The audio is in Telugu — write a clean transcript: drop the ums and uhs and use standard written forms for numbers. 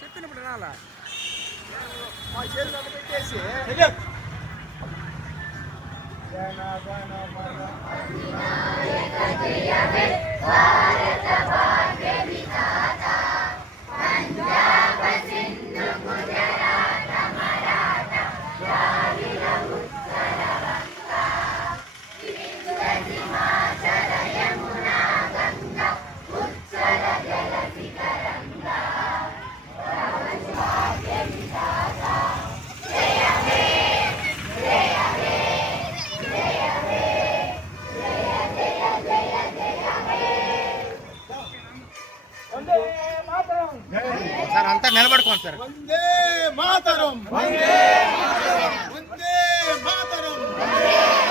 చెప్పినప్పుడు రాలా పెట్టేసి సార్ అంతా నిలబడుకోండి సార్. వందే మాతరం, వందే మాతరం, వందే మాతరం.